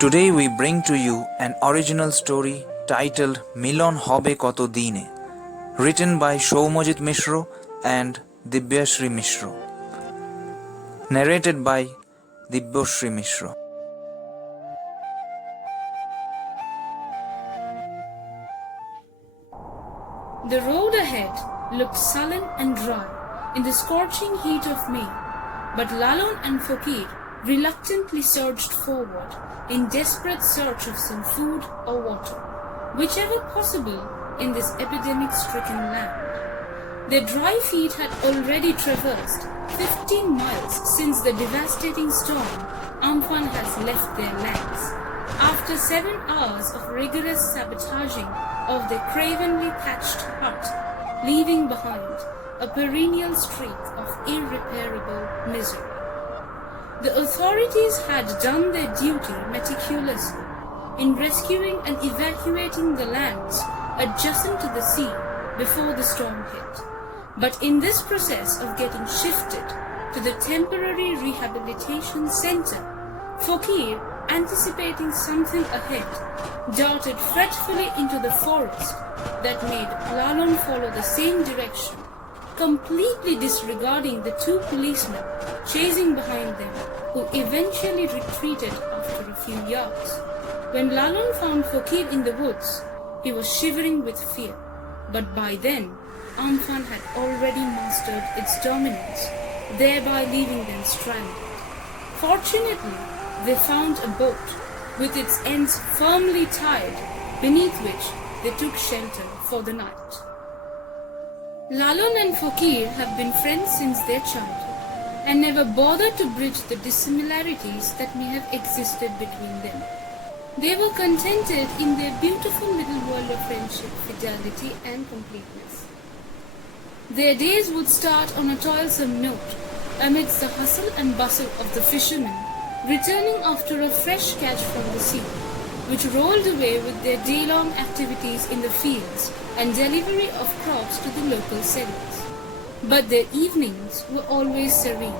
Today we bring to you an original story titled Milon Hobe Koto Dine, written by Shoumojit Mishro and Dibyashri Mishro, narrated by Dibyashri Mishro. The road ahead looked sullen and dry in the scorching heat of May, but Lalon and Fokir reluctantly surged forward in desperate search of some food or water, whichever possible in this epidemic-stricken land. Their dry feet had already traversed 15 miles since the devastating storm Amphan has left their lands. After 7 hours of rigorous sabotaging of their cravenly thatched hut, leaving behind a perennial streak of irreparable misery. The authorities had done their duty meticulously in rescuing and evacuating the lands adjacent to the sea before the storm hit. But in this process of getting shifted to the temporary rehabilitation center, Fokir, anticipating something ahead, darted fretfully into the forest that made Lalon follow the same direction, completely disregarding the 2 policemen chasing behind them, who eventually retreated after a few yards. When Lalon found Fokir in the woods, he was shivering with fear, but by then Amphan had already mastered its dominance, thereby leaving them stranded. Fortunately, they found a boat with its ends firmly tied, beneath which they took shelter for the night. Lalon and Fokir have been friends since their childhood and never bothered to bridge the dissimilarities that may have existed between them. They were contented in their beautiful little world of friendship, fidelity and completeness. Their days would start on a toilsome note, amidst the hustle and bustle of the fishermen, returning after a fresh catch from the sea, which rolled away with their day-long activities in the fields and delivery of crops to the local sellers. But their evenings were always serene,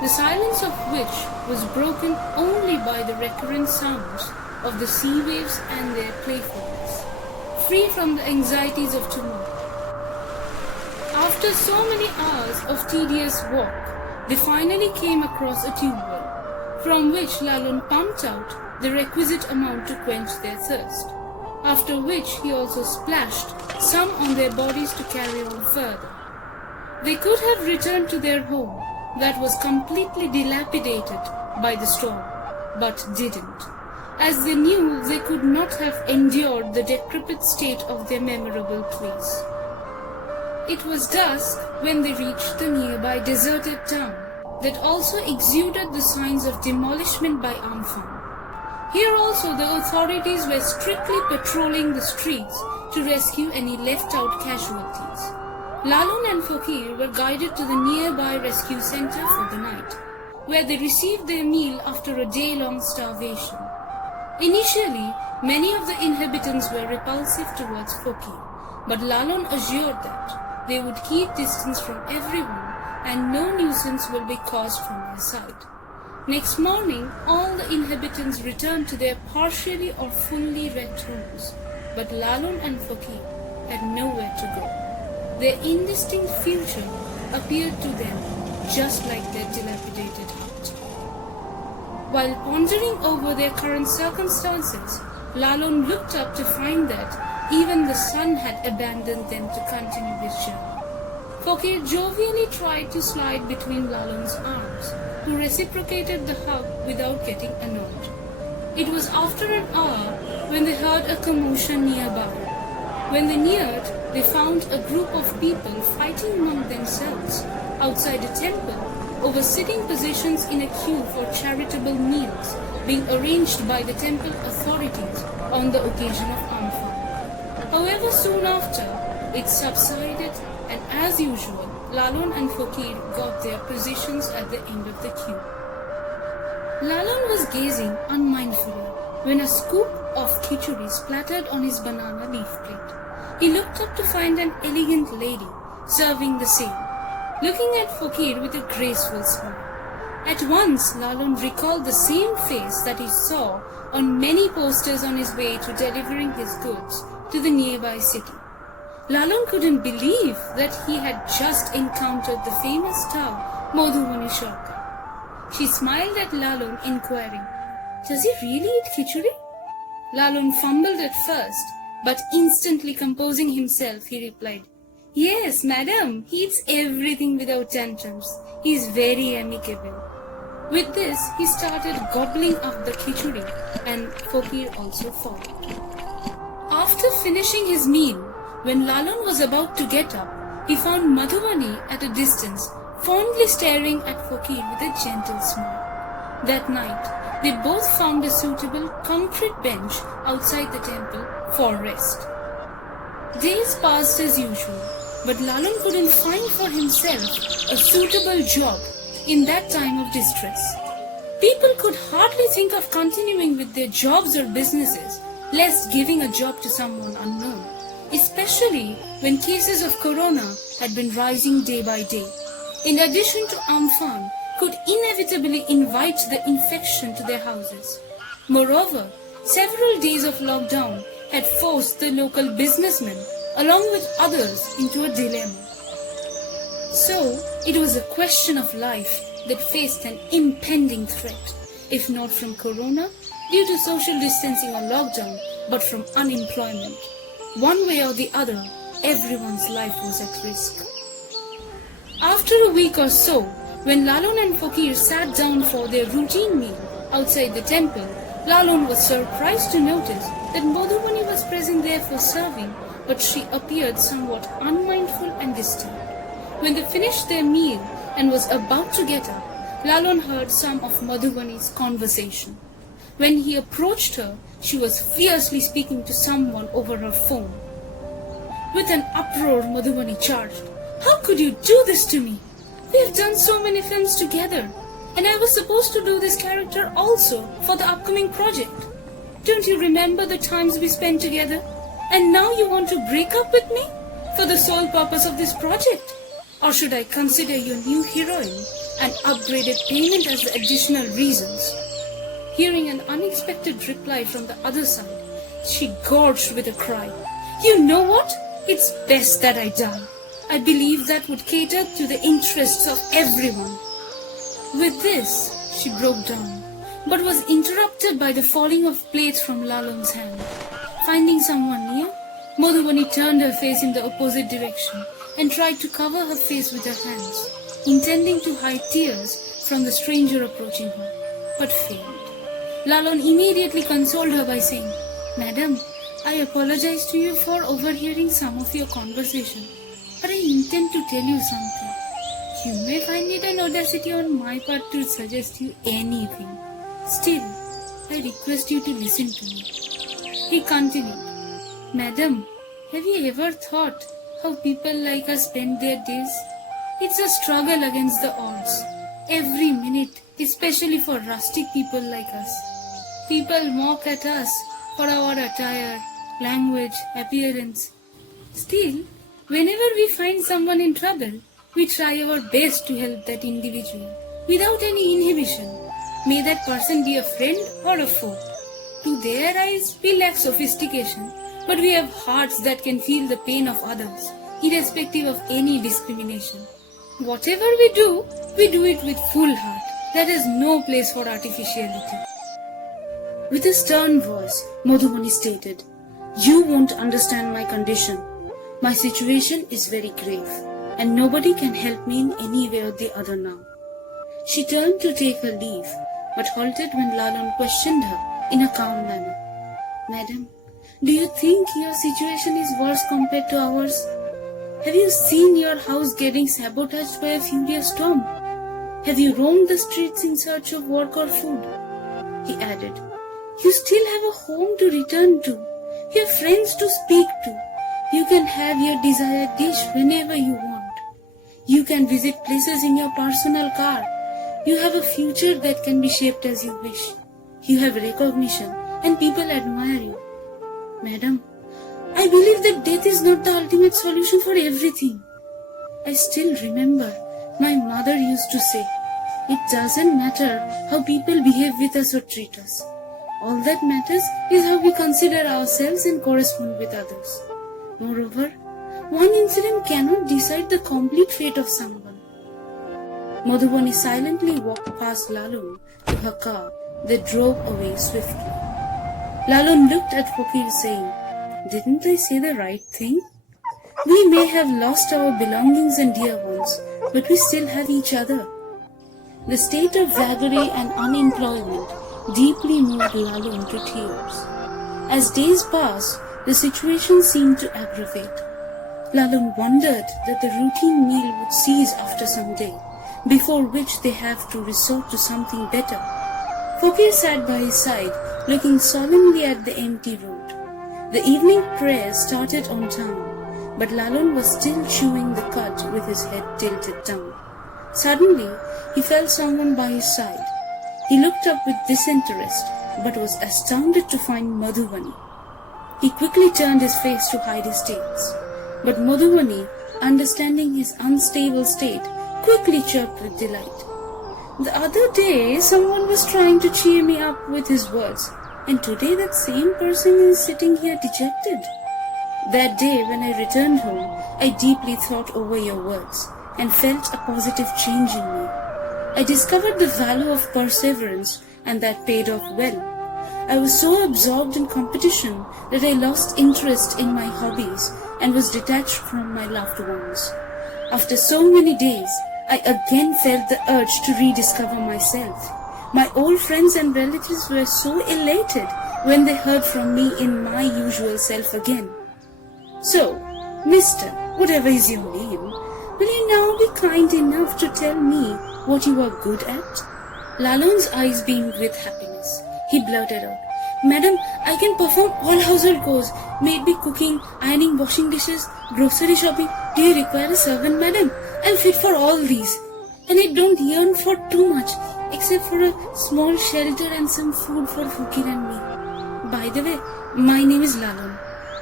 the silence of which was broken only by the recurrent sounds of the sea waves and their playfulness, free from the anxieties of tomorrow. After so many hours of tedious walk, they finally came across a tube well, from which Lalon pumped out the requisite amount to quench their thirst, after which he also splashed some on their bodies to carry on further. They could have returned to their home that was completely dilapidated by the storm, but didn't, as they knew they could not have endured the decrepit state of their memorable place. It was dusk when they reached the nearby deserted town that also exuded the signs of demolishment by Amphan. Here also the authorities were strictly patrolling the streets to rescue any left-out casualties. Lalon and Fokir were guided to the nearby rescue center for the night, where they received their meal after a day-long starvation. Initially, many of the inhabitants were repulsive towards Fokir, but Lalon assured that they would keep distance from everyone and no nuisance will be caused from their side. Next morning, all the inhabitants returned to their partially or fully wrecked homes, but Lalon and Fokir had nowhere to go. Their indistinct future appeared to them just like their dilapidated hut. While pondering over their current circumstances, Lalon looked up to find that even the sun had abandoned them to continue his journey. Fokir jovially tried to slide between Lalon's arms, who reciprocated the hug without getting annoyed. It was after an hour when they heard a commotion nearby. When they neared, they found a group of people fighting among themselves outside a temple over sitting positions in a queue for charitable meals being arranged by the temple authorities on the occasion of Amphan. However, soon after, it subsided and as usual, Lalon and Fokir got their positions at the end of the queue. Lalon was gazing unmindfully when a scoop of khichdi splattered on his banana leaf plate. He looked up to find an elegant lady serving the same, looking at Fokir with a graceful smile. At once, Lalon recalled the same face that he saw on many posters on his way to delivering his goods to the nearby city. Lalon couldn't believe that he had just encountered the famous star Madhubani Sarkar. She smiled at Lalon, inquiring, "Does he really eat khichuri?" Lalon fumbled at first, but instantly composing himself, he replied, "Yes, madam, he eats everything without tantrums. He is very amicable." With this, he started gobbling up the khichuri, and Fakir also followed. After finishing his meal, when Lalon was about to get up, he found Madhubani at a distance, fondly staring at Fakir with a gentle smile. That night, they both found a suitable concrete bench outside the temple for rest. Days passed as usual, but Lalon couldn't find for himself a suitable job in that time of distress. People could hardly think of continuing with their jobs or businesses, lest giving a job to someone unknown, especially when cases of corona had been rising day by day. In addition to Amphan, could inevitably invite the infection to their houses. Moreover, several days of lockdown had forced the local businessmen, along with others, into a dilemma. So, it was a question of life that faced an impending threat, if not from corona, due to social distancing or lockdown, but from unemployment. One way or the other, everyone's life was at risk. After a week or so, when Lalon and Fakir sat down for their routine meal outside the temple, Lalon was surprised to notice that Madhubani was present there for serving, but she appeared somewhat unmindful and distant. When they finished their meal and was about to get up, Lalon heard some of Madhubani's conversation. When he approached her, she was fiercely speaking to someone over her phone. With an uproar, Madhubani charged, "How could you do this to me? We have done so many films together, and I was supposed to do this character also for the upcoming project. Don't you remember the times we spent together? And now you want to break up with me for the sole purpose of this project? Or should I consider your new heroine and upgraded payment as the additional reasons?" Hearing an unexpected reply from the other side, she gorged with a cry, "You know what? It's best that I die. I believe that would cater to the interests of everyone." With this, she broke down, but was interrupted by the falling of plates from Lalon's hand. Finding someone near, Madhubani turned her face in the opposite direction and tried to cover her face with her hands, intending to hide tears from the stranger approaching her, but failed. Lalon immediately consoled her by saying, "Madam, I apologize to you for overhearing some of your conversation, but I intend to tell you something. You may find it an audacity on my part to suggest you anything. Still, I request you to listen to me." He continued, "Madam, have you ever thought how people like us spend their days? It's a struggle against the odds. Every minute, especially for rustic people like us. People mock at us for our attire, language, appearance. Still, whenever we find someone in trouble, we try our best to help that individual without any inhibition. May that person be a friend or a foe. To their eyes, we lack sophistication, but we have hearts that can feel the pain of others, irrespective of any discrimination. Whatever we do it with full heart. There is no place for artificiality." With a stern voice, Madhubani stated, "You won't understand my condition. My situation is very grave, and nobody can help me in any way or the other now." She turned to take her leave, but halted when Lalon questioned her in a calm manner. "Madam, do you think your situation is worse compared to ours? Have you seen your house getting sabotaged by a furious storm? Have you roamed the streets in search of work or food?" He added, "You still have a home to return to. You have friends to speak to. You can have your desired dish whenever you want. You can visit places in your personal car. You have a future that can be shaped as you wish. You have recognition and people admire you. Madam, I believe that death is not the ultimate solution for everything. I still remember my mother used to say, it doesn't matter how people behave with us or treat us. All that matters is how we consider ourselves and correspond with others. Moreover, one incident cannot decide the complete fate of someone. Madhubani silently walked past Lalun to her car that drove away swiftly. Lalun looked at Fakir saying, "Didn't I say the right thing? We may have lost our belongings and dear ones, but we still have each other." The state of vagary and unemployment deeply moved Lalun to tears. As days passed, the situation seemed to aggravate. Lalun wondered that the routine meal would cease after some day, before which they have to resort to something better. Fakir sat by his side, looking solemnly at the empty road. The evening prayer started on time, but Lalun was still chewing the cud with his head tilted down. Suddenly, he felt someone by his side. He looked up with disinterest, but was astounded to find Madhubani. He quickly turned his face to hide his tears. But Madhubani, understanding his unstable state, quickly chirped with delight. "The other day, someone was trying to cheer me up with his words, and today that same person is sitting here dejected. That day, when I returned home, I deeply thought over your words and felt a positive change in me. I discovered the value of perseverance, and that paid off well. I was so absorbed in competition that I lost interest in my hobbies and was detached from my loved ones. After so many days, I again felt the urge to rediscover myself. My old friends and relatives were so elated when they heard from me in my usual self again. So, Mr. Whatever is your name, will you now be kind enough to tell me what you are good at?" Lalun's eyes beamed with happiness. He blurted out, "Madam, I can perform all household chores, may it be cooking, ironing, washing dishes, grocery shopping. Do you require a servant, madam? I'm fit for all these. And I don't yearn for too much, except for a small shelter and some food for Fakir and me. By the way, my name is Lalun,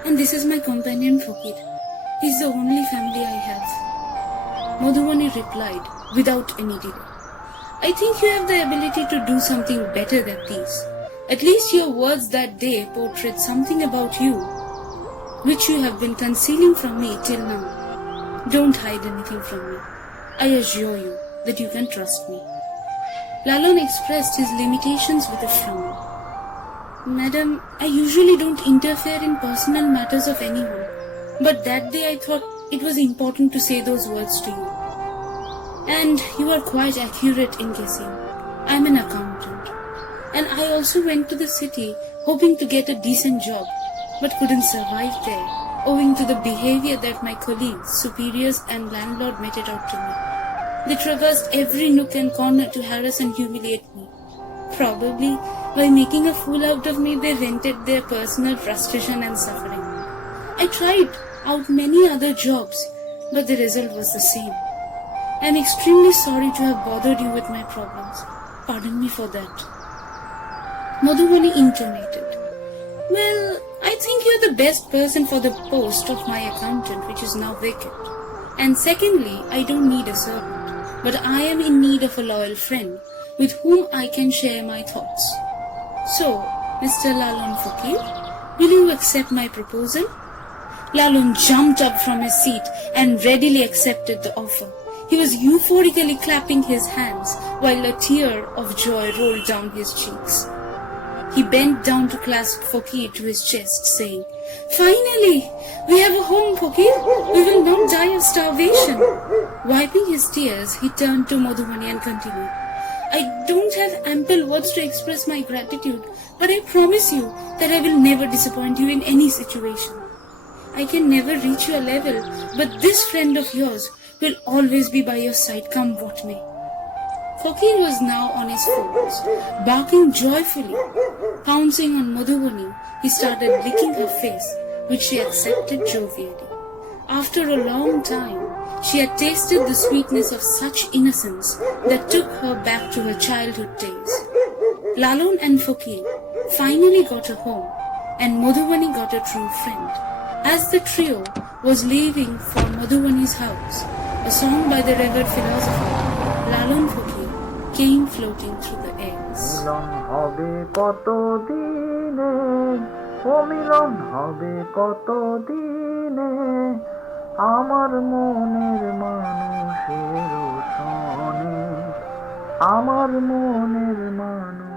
and this is my companion Fakir. He's the only family I have." Madhubani replied without any delay, "I think you have the ability to do something better than these. At least your words that day portrayed something about you, which you have been concealing from me till now. Don't hide anything from me. I assure you that you can trust me." Lalun expressed his limitations with a frown. "Madam, I usually don't interfere in personal matters of anyone, but that day I thought it was important to say those words to you. And you are quite accurate in guessing. I'm an accountant. And I also went to the city hoping to get a decent job, but couldn't survive there, owing to the behavior that my colleagues, superiors and landlord meted out to me. They traversed every nook and corner to harass and humiliate me. Probably by making a fool out of me, they vented their personal frustration and suffering. I tried out many other jobs, but the result was the same. I'm extremely sorry to have bothered you with my problems. Pardon me for that." Madhubani intimated, "Well, I think you're the best person for the post of my accountant, which is now vacant. And secondly, I don't need a servant, but I am in need of a loyal friend with whom I can share my thoughts. So, Mr. Lalun Fakir, will you accept my proposal?" Lalun jumped up from his seat and readily accepted the offer. He was euphorically clapping his hands while a tear of joy rolled down his cheeks. He bent down to clasp Fakir to his chest, saying, "Finally, we have a home, Fakir. We will not die of starvation." Wiping his tears, he turned to Madhubani and continued, "I don't have ample words to express my gratitude, but I promise you that I will never disappoint you in any situation. I can never reach your level, but this friend of yours will always be by your side, come what may." Fakir was now on his fours, barking joyfully. Pouncing on Madhubani, he started licking her face, which she accepted jovially. After a long time, she had tasted the sweetness of such innocence that took her back to her childhood days. Lalun and Fakir finally got a home, and Madhubani got a true friend. As the trio was leaving for Madhubani's house, a song by the revered philosopher Lalun Fakir came floating through the airs. মিলন হবে কত দিনে, ও মিলন হবে কত দিনে, আমার মনের মানুষের সনে, আমার মনের মানুষ